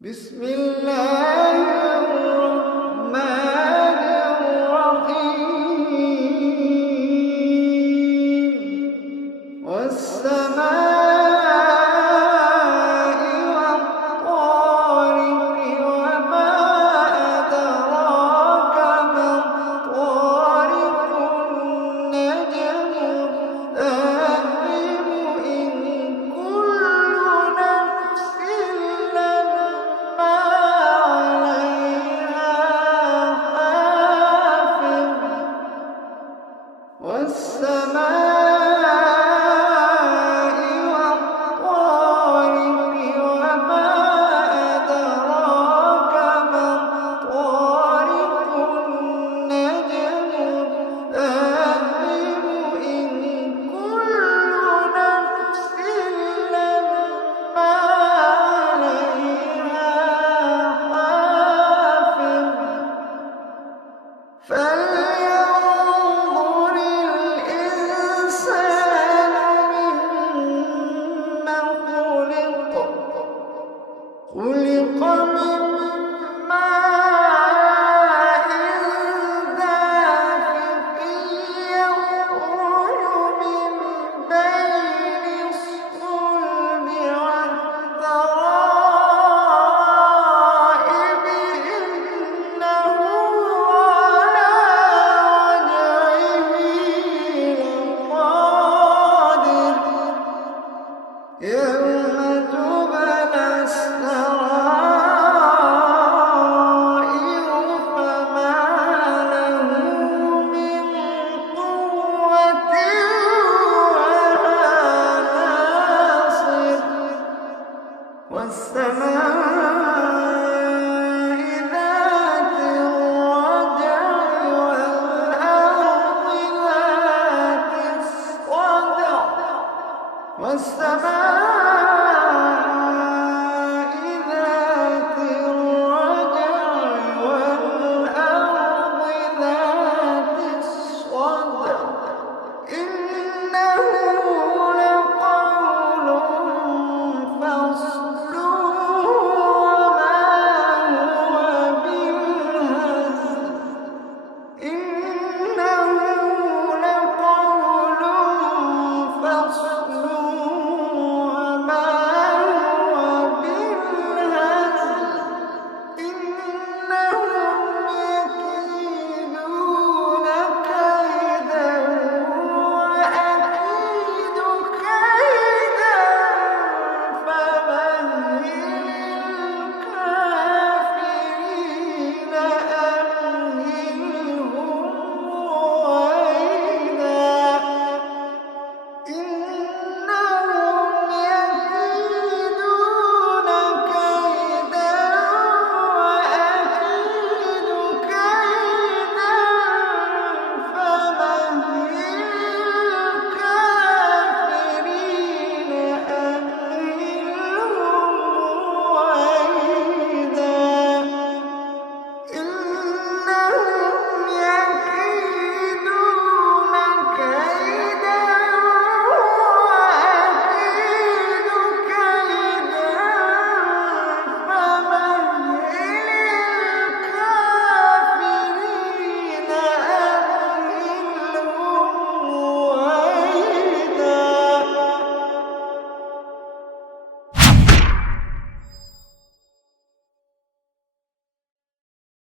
بسم الله الرحمن الرحيم والسماء والطارق وما أدراك ما الطارق النجم الثاقب إن كل نفس لما عليها حافظ والسماء والطارق وما أدراك ما الطارق النجم الثاقب إن كل نفس لما عليها حافظ فلينظر الإنسان مما خلق من ماء دافق يخرج من بين الصلب والترائب إنه على وجهه لقادر يوم تبلى السرائر فما له من قوة ولا ناصر والسماء ذات الرجع والأرض ذات الصدع والسماء